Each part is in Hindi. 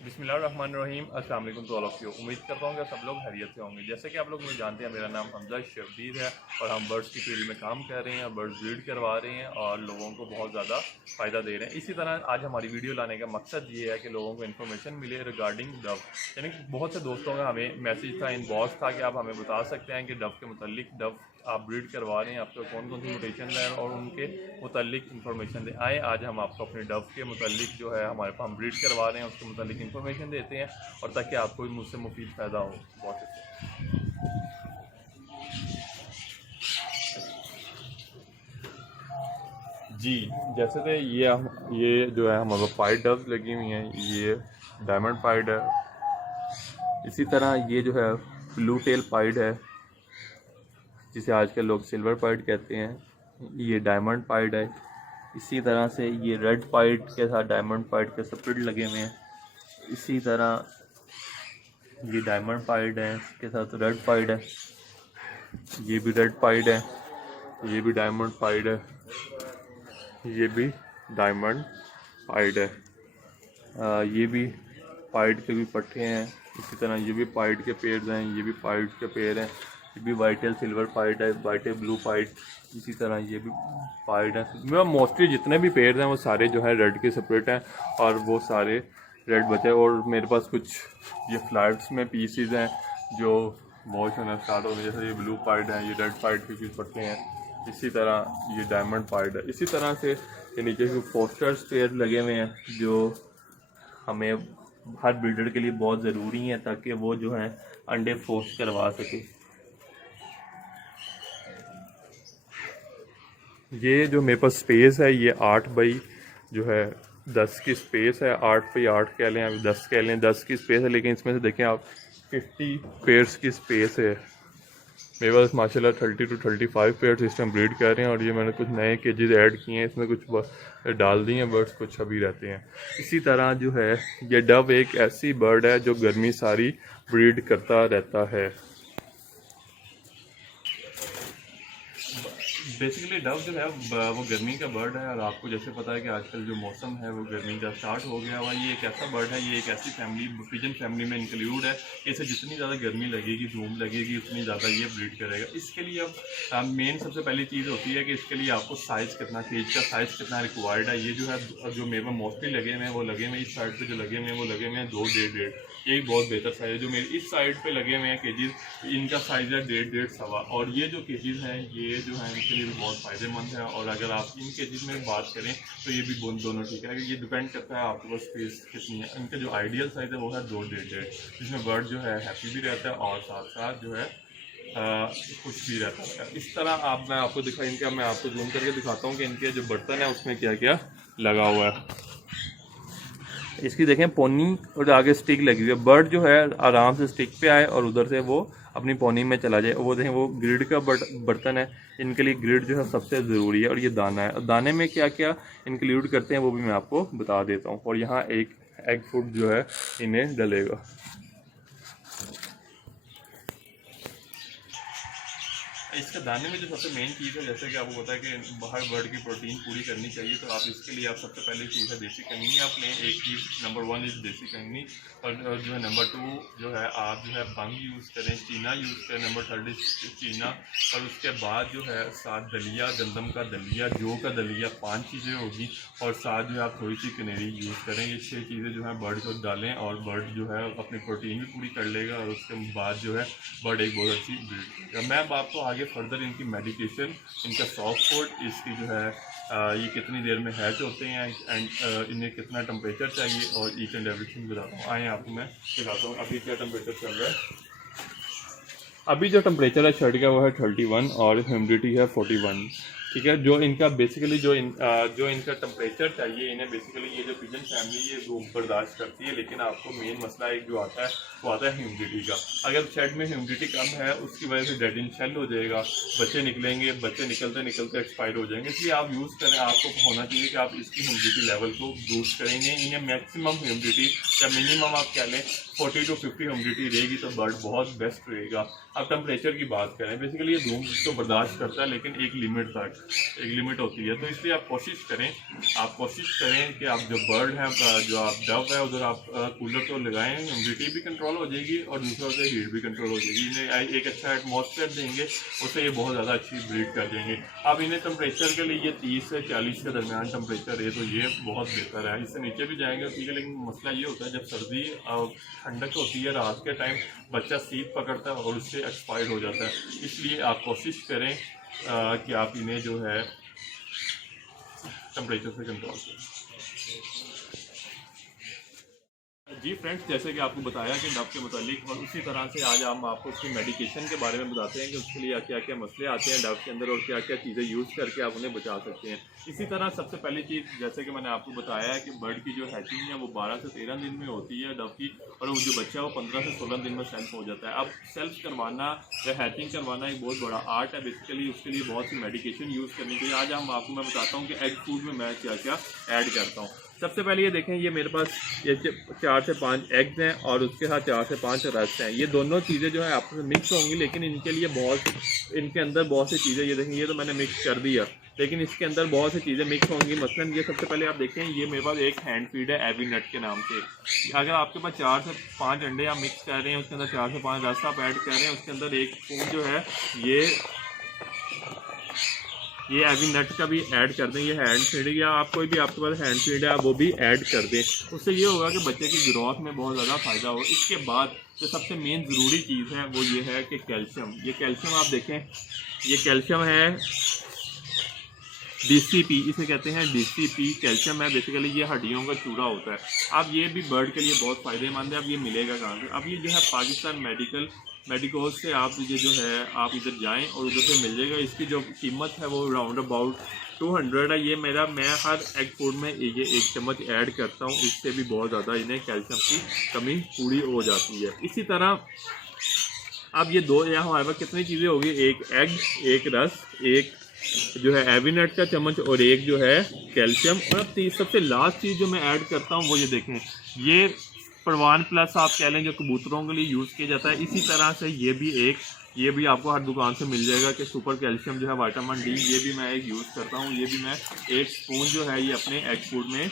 बिस्मिल्लाहिर्रहमानिर्रहीम। अस्सलाम वालेकुम टू ऑल ऑफ यू। उम्मीद करता हूँ कि सब लोग खैरियत से होंगे। जैसे कि आप लोग मुझे जानते हैं, मेरा नाम हमजा शब्बीर है और हम बर्ड्स की फील्ड में काम कर रहे हैं, बर्ड्स ब्रीड करवा रहे हैं और लोगों को बहुत ज़्यादा फ़ायदा दे रहे हैं। इसी तरह आज हमारी वीडियो लाने का मकसद ये है कि लोगों को इन्फॉर्मेशन मिले रिगार्डिंग डव। यानी कि बहुत से दोस्तों का हमें मैसेज था, इनबॉक्स था कि आप हमें बता सकते हैं कि डव के मुतालिक, डव आप ब्रीड करवा रहे हैं, आपको कौन कौन सी म्यूटेशन है और उनके मुतालिक इन्फॉर्मेशन दें। आए आज हम आपको अपने डव के मुतालिक जो है हमारे पास हम ब्रीड करवा रहे हैं उसके मुतालिक इन्फॉर्मेशन देते हैं और ताकि आपको भी मुझसे मुफीद फ़ायदा हो। बहुत अच्छा जी। जैसे कि ये जो है हमारे पास पाइड डव्स लगी हुई हैं, ये डायमंड पाइड है। इसी तरह ये जो है ब्लू टेल पाइड है, जिसे आजकल लोग सिल्वर पाइड कहते हैं, ये डायमंड पाइड है। इसी तरह से ये रेड पाइड के साथ डायमंड पाइड के स्प्लिट लगे हुए हैं। इसी तरह ये डायमंड पाइड है, इसके साथ रेड पाइड है, ये भी रेड पाइड है, ये भी डायमंड पाइड है, ये भी डायमंड पाइड है। ये भी पाइड के भी पट्टे हैं। इसी तरह ये भी पाइड के पेड़ हैं, ये भी पाइड के पेड़ हैं। ये भी वाइटल सिल्वर पाइड है, वाइटल ब्लू पाइड। इसी तरह ये भी पाइड है। मैं मोस्टली जितने भी पेड़ हैं वो सारे जो है रेड के सेपरेट हैं और वो सारे रेड बचे। और मेरे पास कुछ ये फ्लैट्स में पीसीज हैं जो वॉश होना स्टार्ट हो गए। जैसे ये ब्लू पाइड है, ये रेड पाइड के कुछ पट्टे हैं। इसी तरह ये डायमंड पाइड है। इसी तरह से ये नीचे जो फोस्टर्स पेड़ लगे हुए हैं जो हमें हर ब्रीडर के लिए बहुत ज़रूरी है ताकि वो जो है अंडे फोस्ट करवा सके। ये जो मेरे पास स्पेस है ये 8 बाई जो है 10 की स्पेस है। 8 बाई 8 कह लें, अभी 10 कह लें, 10 की स्पेस है। लेकिन इसमें से देखें आप 50 पेयर्स की स्पेस है। मेरे पास माशाल्लाह 30 to 35 पेयर्स इस टाइम ब्रीड कर रहे हैं। और ये मैंने कुछ नए केजेस ऐड किए हैं, इसमें कुछ डाल दिए हैं बर्ड्स, कुछ अभी रहते हैं। इसी तरह जो है ये डव एक ऐसी बर्ड है जो गर्मी सारी ब्रीड करता रहता है। बेसिकली डव जो है वो गर्मी का बर्ड है और आपको जैसे पता है कि आजकल जो मौसम है वो गर्मी का स्टार्ट हो गया हुआ। ये एक ऐसा बर्ड है, ये एक ऐसी फैमिली पिजन फैमिली में इंक्लूड है। इसे जितनी ज़्यादा गर्मी लगेगी, धूप लगेगी, उतनी ज़्यादा ये ब्रीड करेगा। इसके लिए अब मेन सबसे पहली चीज़ होती है कि इसके लिए आपको साइज़ कितना, केज का साइज़ कितना रिक्वायर्ड है। ये जो है जो मेरे पास मोस्टली लगे हुए हैं वो लगे हुए हैं इस साइड पर, जो लगे हुए हैं वो लगे हुए हैं 2 1.5 ये एक बहुत बेहतर साइज़ है। जो मेरे इस साइड पे लगे हुए हैं केजीज, इनका साइज़ है 1.5 सवा। और ये जो केजीज हैं ये जो है इनके लिए भी बहुत फ़ायदेमंद है। और अगर आप इन केजीज में बात करें तो ये भी दोनों ठीक है। ये डिपेंड करता है आपके पास स्पेस कितनी है। इनका जो आइडियल साइज़ है वो है 2 1.5, जिसमें बर्ड जो है हैप्पी भी रहता है और साथ साथ जो है खुश भी रहता है। इस तरह मैं आपको मैं आपको जूम करके दिखाता हूँ कि इनके जो बर्तन है उसमें क्या क्या लगा हुआ है। इसकी देखें पोनी और आगे स्टिक लगी हुई है। बर्ड जो है आराम से स्टिक पे आए और उधर से वो अपनी पोनी में चला जाए। वो देखें वो ग्रिड का बर्तन है। इनके लिए ग्रिड जो है सबसे ज़रूरी है। और ये दाना है, दाने में क्या क्या इंक्लूड करते हैं वो भी मैं आपको बता देता हूँ। और यहाँ एक एग फूड जो है इन्हें डलेगा। इसके दाने में जो सबसे मेन चीज़ है, जैसे कि आपको पता है कि हर बर्ड की प्रोटीन पूरी करनी चाहिए, तो आप इसके लिए आप सबसे पहली चीज़ है देसी कंगनी आप लें। एक चीज़ नंबर 1 इज़ देसी कंगनी। और जो है नंबर 2 जो है आप जो है बंग यूज़ करें, चीना यूज़ करें। नंबर 3 चीना। और उसके बाद जो है साथ दलिया, गंदम का दलिया, जौ का दलिया, 5 चीज़ें होगी। और साथ जो है आप थोड़ी सी कनेरी यूज़ करें। ये 6 चीज़ें जो है बर्ड को डालें और बर्ड जो है अपनी प्रोटीन भी पूरी कर लेगा। और उसके बाद जो है बर्ड एक बहुत अच्छी ब्रीड करेगा। मैं अब आपको आगे फर्दर इनकी मेडिकेशन, इनका सॉफ्ट फूड, इसकी जो है ये कितनी देर में हैच होते हैं एंड इन्हें कितना टेम्परेचर चाहिए और ईच एंड एवरीथिंग बताता हूँ। आए आपको मैं दिखाता हूँ अभी क्या टेम्परेचर चल रहा है। अभी जो टेम्परेचर है शर्ट का वो है 31 और ह्यूमिडिटी है 41। ठीक है। जो इनका बेसिकली जो इनका टेम्परेचर चाहिए इन्हें, बेसिकली ये जो पिजन फैमिली ये वो बर्दाश्त करती है। लेकिन आपको मेन मसला एक जो आता है वो आता है ह्यूमिडिटी का। अगर शेड में ह्यूमिडिटी कम है उसकी वजह से डेड इन शेल हो जाएगा, बच्चे निकलेंगे, बच्चे निकलते निकलते एक्सपायर हो जाएंगे। इसलिए आप यूज़ करें, आपको होना चाहिए कि आप इसकी ह्यूमिडिटी लेवल को बूस्ट करेंगे। इन्हें मैक्सिमम ह्यूमिडिटी या मिनिमम आप कह लें 40 to 50 ह्यूमिडिटी रहेगी तो बर्ड बहुत बेस्ट रहेगा। अब टेम्परेचर की बात करें, बेसिकली ये धूप तो बर्दाश्त करता है लेकिन एक लिमिट तक, एक लिमिट होती है। तो इसलिए आप कोशिश करें कि आप जो बर्ड है, जो आप डव है, उधर आप कूलर तो लगाएं, ह्यूमिडिटी भी कंट्रोल हो जाएगी और दूसरा से हीट भी कंट्रोल हो जाएगी। इन्हें एक अच्छा एटमॉस्फेयर देंगे, उससे ये बहुत ज़्यादा अच्छी ब्रीड कर देंगे। अब इन्हें टेम्परेचर के लिए 30 से 40 के दरमियान टेम्परेचर है तो ये बहुत बेहतर है। इससे नीचे भी जाएंगे ठीक है, लेकिन मसला ये होता है जब सर्दी ठंडक होती है रात के टाइम बच्चा सीध पकड़ता है और उससे एक्सपायर हो जाता है। इसलिए आप कोशिश करें कि आप इन्हें जो है टेम्परेचर से कंट्रोल करें। जी फ्रेंड्स, जैसे कि आपको बताया कि डव के मुतालिक, और उसी तरह से आज हम आपको उसकी मेडिकेशन के बारे में बताते हैं कि उसके लिए क्या क्या मसले आते हैं डव के अंदर और क्या क्या चीज़ें यूज़ करके आप उन्हें बचा सकते हैं। इसी तरह सबसे पहली चीज़, जैसे कि मैंने आपको बताया है कि बर्ड की जो हैचिंग है वो 12 से 13 दिन में होती है डव की, और वो जो बच्चा है वो 15 से 16 दिन में सेल्फ हो जाता है। अब सेल्फ करवाना या हैचिंग करवाना एक बहुत बड़ा आर्ट है। बेसिकली उसके लिए बहुत सी मेडिकेशन यूज़ करनी चाहिए। आज हम आपको मैं बताता हूँ कि एग फूड में मैं क्या क्या ऐड करता हूँ। सबसे पहले ये देखें, ये मेरे पास ये 4 से 5 एग्स हैं और उसके साथ 4 से 5 रस हैं। ये दोनों चीज़ें जो है आपस में मिक्स होंगी, लेकिन इनके लिए इनके अंदर बहुत सी चीज़ें, ये देखें ये तो मैंने मिक्स कर दिया, लेकिन इसके अंदर बहुत सी चीज़ें मिक्स होंगी। मसलन ये सबसे पहले आप देखें, ये मेरे पास एक हैंड फीड है एवी नट के नाम से। अगर आपके पास 4 से 5 अंडे आप मिक्स कर रहे हैं, उसके अंदर 4 से 5 रस आप ऐड कर रहे हैं, उसके अंदर एक स्पून जो है ये एवी नट का भी ऐड कर दें। ये हैंड फीड या आप कोई भी आपके पास हैंड फीड है आप वो भी ऐड कर दें। उससे ये होगा कि बच्चे की ग्रोथ में बहुत ज़्यादा फ़ायदा हो। इसके बाद जो सबसे मेन ज़रूरी चीज़ है वो ये है कि कैल्शियम। ये कैल्शियम आप देखें, ये कैल्शियम है DCP, इसे कहते हैं DCP कैल्शियम है। बेसिकली ये हड्डियों का चूरा होता है। अब ये भी बर्ड के लिए बहुत फ़ायदेमंद है। अब ये मिलेगा कहाँ से? अब ये जो है पाकिस्तान मेडिकोज से आप ये जो है आप इधर जाएं और उधर से मिल जाएगा। इसकी जो कीमत है वो राउंड अबाउट 200 है। ये मैं हर एग फूड में ये 1 चम्मच ऐड करता हूँ। इससे भी बहुत ज़्यादा इन्हें कैल्शियम की कमी पूरी हो जाती है। इसी तरह अब ये दो यहाँ हमारे पास कितनी चीज़ें होगी, एक एग, एक रस, एक जो है एवी नट का चम्मच और एक जो है कैल्शियम। और अब सबसे लास्ट चीज़ जो मैं ऐड करता हूँ वो ये देखें, ये परवान प्लस आप कह लें जो कबूतरों के लिए यूज़ किया जाता है। इसी तरह से ये भी आपको हर दुकान से मिल जाएगा कि सुपर कैल्शियम जो है विटामिन D, ये भी मैं एक यूज़ करता हूँ। ये भी मैं 1 स्पून जो है ये अपने एग फूड में,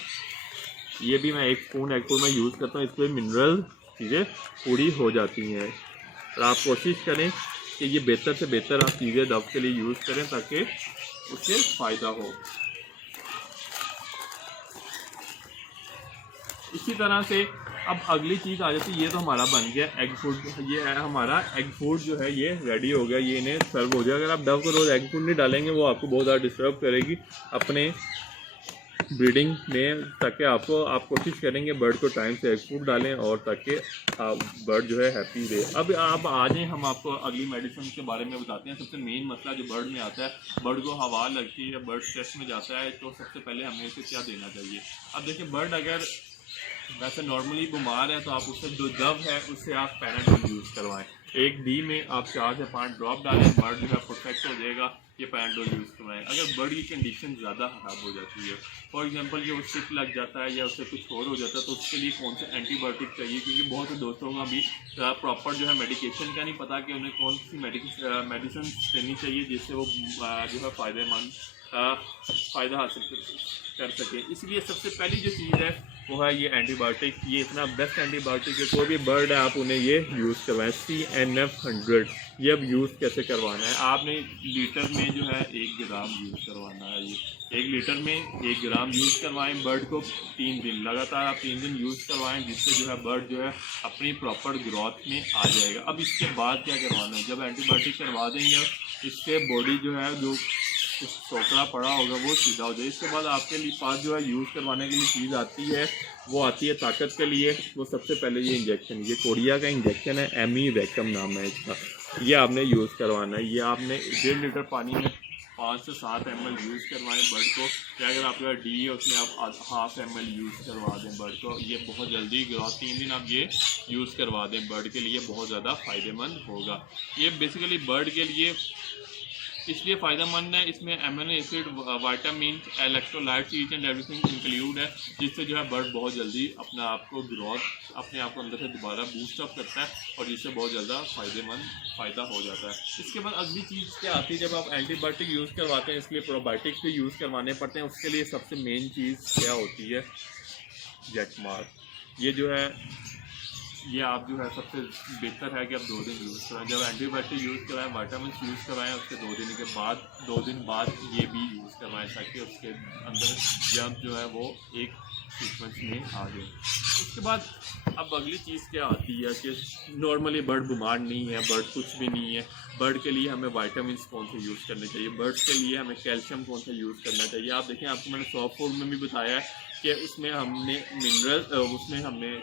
ये भी मैं 1 स्पून एग फूड में यूज़ करता हूँ। इस पर मिनरल चीज़ें पूरी हो जाती हैं। और आप कोशिश करें कि ये बेहतर से बेहतर आप चीज़ें डव के लिए यूज़ करें ताकि उससे फ़ायदा हो। इसी तरह से अब अगली चीज़ आ जाती है, ये तो हमारा बन गया एग फूड। ये है हमारा एग फूड जो है ये रेडी हो गया, ये इन्हें सर्व हो गया। अगर आप डव को रोज़ एग फूड नहीं डालेंगे वो आपको बहुत ज़्यादा डिस्टर्ब करेगी अपने ब्रीडिंग में, ताकि आप कोशिश करेंगे बर्ड को टाइम से एग फूड डालें और ताकि बर्ड जो है हैप्पी रहे। अब आप आ जाएँ, हम आपको अगली मेडिसिन के बारे में बताते हैं। सबसे मेन मसला जो बर्ड में आता है, बर्ड को हवा लगती है, बर्ड स्ट्रेस में जाता है, तो सबसे पहले हमें इसे क्या देना चाहिए। अब देखिए, बर्ड अगर वैसे नॉर्मली बीमार है तो आप उससे जो डव है उससे आप पैराडोल यूज़ करवाएं। 1 डी में आप 4 से 5 ड्रॉप डालें, बर्ड जो है परफेक्ट हो जाएगा। ये पैराडोल यूज़ करवाएं। अगर बर्ड की कंडीशन ज़्यादा ख़राब हो जाती है, फॉर एग्जांपल कि वो सिक लग जाता है या उससे कुछ और हो जाता है, तो उसके लिए कौन सा एंटीबायोटिक चाहिए, क्योंकि बहुत से दोस्तों का भी प्रॉपर जो है मेडिकेशन का नहीं पता कि उन्हें कौन सी मेडिसिन देनी चाहिए जिससे वो जो है फ़ायदा हासिल कर सके। इसलिए सबसे पहली जो चीज़ है वो है ये एंटीबायोटिक। ये इतना बेस्ट एंटीबायोटिक है, कोई भी बर्ड है आप उन्हें ये यूज़ करवाएं। CNF 100 ये अब यूज़ कैसे करवाना है, आपने लीटर में जो है 1 ग्राम यूज़ करवाना है। ये 1 लीटर में 1 ग्राम यूज़ करवाएं। बर्ड को 3 दिन लगातार आप 3 दिन यूज़ करवाएं, जिससे जो है बर्ड जो है अपनी प्रॉपर ग्रोथ में आ जाएगा। अब इसके बाद क्या करवाना है, जब एंटीबायोटिक करवा देंगे इससे बॉडी जो है जो टोकरा पड़ा होगा वो सीधा हो जाए। इसके बाद आपके लिए पास जो है यूज़ करवाने के लिए चीज़ आती है, वो आती है ताकत के लिए। वो सबसे पहले ये इंजेक्शन, ये कोरिया का इंजेक्शन है, एमी-वैकम नाम है इसका। ये आपने यूज़ करवाना है। ये आपने 1.5 लीटर पानी में 5 से 7 ml यूज़ करवाएं बर्ड को। या अगर आपका डी है उसमें आप ½ ml यूज़ करवा दें बर्ड को। ये बहुत जल्दी ग्रोथ, 3 दिन आप ये यूज़ करवा दें, बर्ड के लिए बहुत ज़्यादा फ़ायदेमंद होगा। ये बेसिकली बर्ड के लिए इसलिए फ़ायदेमंद है। इसमें amino acid, vitamin, electrolytes, each and everything include है, जिससे जो है बर्ड बहुत जल्दी अपने आप को ग्रोथ अपने आप को अंदर से दोबारा बूस्ट अप करता है और जिससे बहुत ज़्यादा फ़ायदा हो जाता है। इसके बाद अगली चीज़ क्या आती है, जब आप एंटीबायोटिक यूज़ करवाते हैं इसलिए प्रोबायोटिक्स भी यूज़ करवाने पड़ते हैं। उसके लिए सबसे मेन चीज़ क्या होती है, जेट मार्क। ये जो है ये आप जो है सबसे बेहतर है कि आप 2 दिन यूज़ कराएं। जब एंटीबायोटिक यूज़ कराएं, विटामिन यूज़ कराएं, उसके 2 दिन बाद ये भी यूज़ करवाएं ताकि उसके अंदर जंप जो है वो एक सीक्वेंस में आ जाए। उसके बाद अब अगली चीज़ क्या आती है कि नॉर्मली बर्ड बीमार नहीं है, बर्ड कुछ भी नहीं है। बर्ड के लिए हमें विटामिन कौन से यूज़ करने चाहिए, बर्ड्स के लिए हमें कैल्शियम कौन सा यूज़ करना चाहिए। आप देखें, आपको मैंने सॉफ्ट फूड में भी बताया है कि उसमें हमने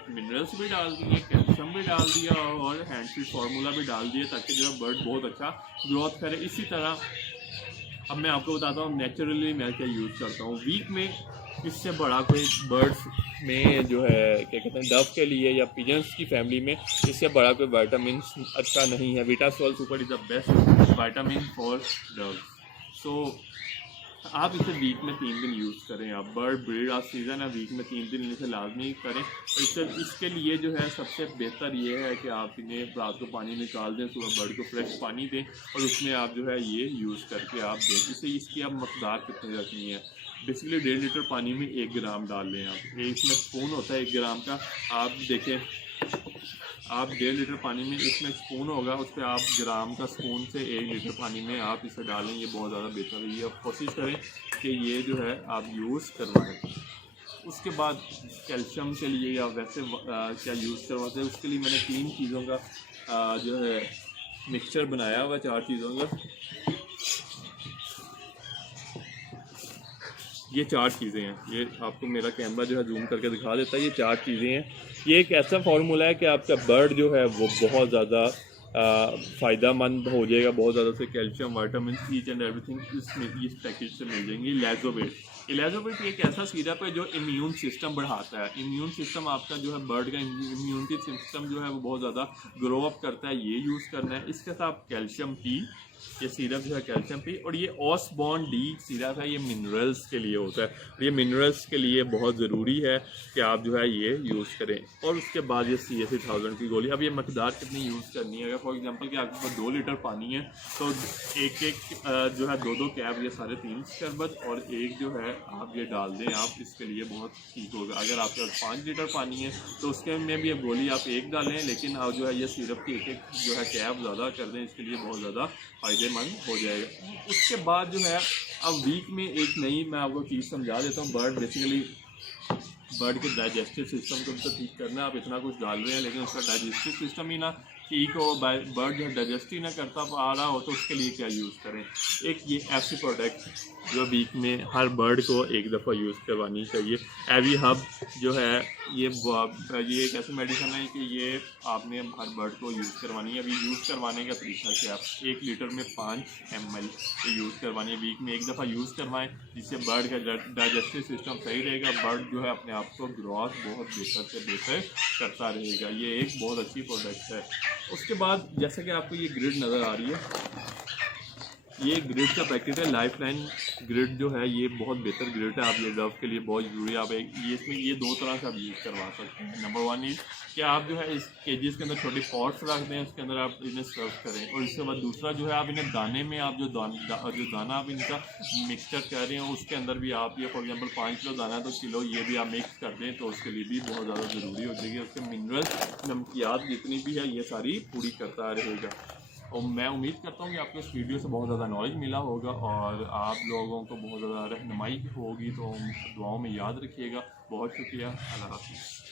मिनरल्स भी डाल दिए, कैल्शियम भी डाल दिया और हैंड फीड फार्मूला भी डाल दिया ताकि जो है बर्ड बहुत अच्छा ग्रोथ करे। इसी तरह अब मैं आपको बताता हूँ नेचुरली मैं क्या यूज़ करता हूँ। वीक में इससे बड़ा कोई बर्ड्स में जो है क्या कहते हैं डव के लिए या पिजन्स की फैमिली में इससे बड़ा कोई विटामिन अच्छा नहीं है। Vitasol super is the best vitamin for dove. So आप इसे वीक में 3 दिन यूज़ करें। आप बर्ड ब्रीड ऑफ सीज़न है, वीक में 3 दिन इसे लाजमी करें। और इसके लिए जो है सबसे बेहतर ये है कि आप इन्हें रात को पानी निकाल दें, सुबह बर्ड को फ्रेश पानी दें और उसमें आप जो है ये यूज़ करके आप दें। इसे इसकी आप मकदार कितनी रखनी है, बेसिकली 1.5 लीटर पानी में 1 ग्राम डाल लें आप। इसमें स्पून होता है 1 ग्राम का, आप देखें आप 1.5 लीटर पानी में इसमें स्पून होगा, उस पर आप ग्राम का स्पून से 1 लीटर पानी में आप इसे डालें। ये बहुत ज़्यादा बेहतर है। ये आप कोशिश करें कि ये जो है आप यूज़ करवाएं। उसके बाद कैल्शियम के लिए या वैसे क्या यूज़ करवाते हैं, उसके लिए मैंने 3 चीज़ों का जो है मिक्सचर बनाया हुआ, 4 चीज़ों का। ये 4 चीज़ें हैं, ये आपको मेरा कैमरा जो है जूम करके दिखा देता है। ये 4 चीज़ें हैं। ये एक ऐसा फार्मूला है कि आपका बर्ड जो है वो बहुत ज़्यादा फ़ायदेमंद हो जाएगा, बहुत ज़्यादा से calcium, vitamin, each and everything इस पैकेज से मिल जाएंगे। लेजोवेट एक ऐसा सिरप है जो इम्यून सिस्टम बढ़ाता है। इम्यून सिस्टम आपका जो है बर्ड का इम्यूनिटी सिस्टम जो है वो बहुत ज़्यादा ग्रो अप करता है, ये यूज़ करना है। इसके साथ कैल्शियम टी, ये सिरप जो है कैल्शियम टी, और ये ऑसबॉर्न डी सिरप है, ये मिनरल्स के लिए होता है और ये मिनरल्स के लिए बहुत ज़रूरी है कि आप जो है ये यूज़ करें। और उसके बाद ये CSC1000 की गोली। अब ये मकदार कितनी यूज़ करनी है, अगर फॉर एग्जांपल कि आपके पास 2 लीटर पानी है तो एक जो है 2 कैप ये 3.5 शरबत और एक जो है आप ये डाल दें, आप इसके लिए बहुत ठीक होगा। अगर आपके पास 5 लीटर पानी है तो उसके में भी अब गोली आप 1 डालें, लेकिन आप जो है ये सिरप की एक जो है कैप ज़्यादा कर दें, इसके लिए बहुत ज़्यादा फ़ायदेमंद हो जाएगा। उसके बाद जो है अब वीक में एक नई मैं आपको चीज़ समझा देता हूँ। बर्ड के डाइजेस्टिव सिस्टम को तो ठीक करना है, आप इतना कुछ डाल रहे हैं लेकिन उसका डाइजेस्टिव सिस्टम ही ना ठीक हो, बर्ड जो डाइजेस्ट ही ना करता आ रहा हो, तो उसके लिए क्या यूज़ करें। एक ये ऐसी प्रोडक्ट जो वीक में हर बर्ड को एक दफ़ा यूज़ करवानी चाहिए। एवी हब जो है ये एक ऐसी मेडिसिन है कि ये आपने हर बर्ड को यूज़ करवानी है। अभी यूज़ करवाने का तरीका क्या है, आप 1 लीटर में 5 ml यूज़ करवानी है। वीक में एक दफ़ा यूज़ करवाएं, जिससे बर्ड का डाइजेस्टिव सिस्टम सही रहेगा, बर्ड जो है अपने आप को ग्रोथ बहुत बेहतर से बेहतर करता रहेगा। ये एक बहुत अच्छी प्रोडक्ट है। उसके बाद जैसा कि आपको ये ग्रिड नज़र आ रही है, ये ग्रिड का पैकेट है। लाइफ लाइन ग्रिड जो है ये बहुत बेहतर ग्रिड है, आप ये डव के लिए बहुत ज़रूरी है। आप इसमें ये 2 तरह से आप यूज़ करवा सकते हैं। नंबर 1 इज़ कि आप जो है इस केजेस के अंदर छोटे पॉट्स रख दें, उसके अंदर आप इन्हें सर्व करें। और इसके बाद दूसरा जो है आप इन्हें दाने में आप जो दाना आप इनका मिक्सचर कर रहे हैं उसके अंदर भी आप ये फॉर एग्जांपल 5 किलो दाना तो किलो ये भी आप मिक्स कर दें, तो उसके लिए भी बहुत ज़्यादा ज़रूरी हो जाएगी। उसके मिनरल्स नमकियात जितनी भी है ये सारी पूरी करता रहेगा। और मैं उम्मीद करता हूँ कि आपको इस वीडियो से बहुत ज़्यादा नॉलेज मिला होगा और आप लोगों को बहुत ज़्यादा रहनुमाई होगी, तो दुआओं में याद रखिएगा। बहुत शुक्रिया। अल्लाह हाफ़िज़।